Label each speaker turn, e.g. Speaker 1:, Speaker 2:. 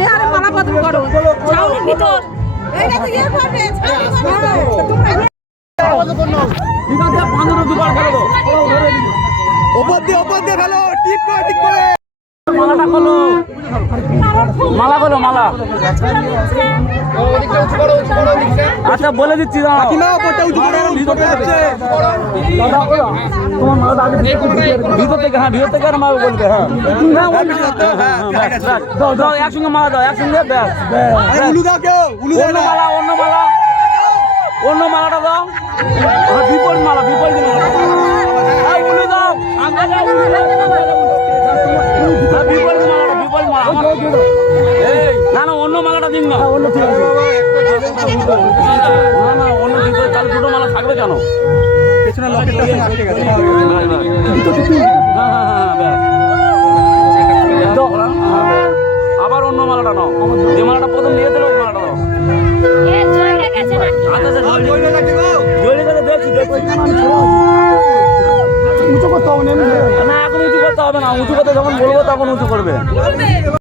Speaker 1: দাদা
Speaker 2: মালা বদল করো ভিতর
Speaker 1: ওপর দিয়ে ওপর দিয়ে ফেলো। টিপ করে টিপ করে।
Speaker 3: মালাটা খোলো। মালা খোলো মালা। আচ্ছা বলে দিচ্ছি
Speaker 1: ভিতর
Speaker 3: থেকে হ্যাঁ ভিতর থেকে আর মালা বলবে হ্যাঁ। ওই- ব্যাস, ব্যাস। দাও দাও একসঙ্গে মালা দাও একসঙ্গে ব্যাস। অন্য মালা অন্য মালা। অন্য মালাটা দাও। হ্যাঁ, বিপরীত মালা উলু দাও। হ্যাঁ, বিপরীত মালাটা মালা আমার- না না অন্য মালাটা দিন না। অন্য ঠিক আছে। না না অন্য বিপরীত তাহলে দুটো মালা থাকবে কেন?
Speaker 1: পেছনে লকেট আছে আটকে গেছে
Speaker 3: হ্যাঁ, হ্যাঁ, হ্যাঁ, ব্যাস। হ্যাঁ। আবার অন্য মালাটা নাও। যে মালাটা প্রথম উঁচু করতে হবে না উঁচু করতে যখন বলব তখন উঁচু করবে।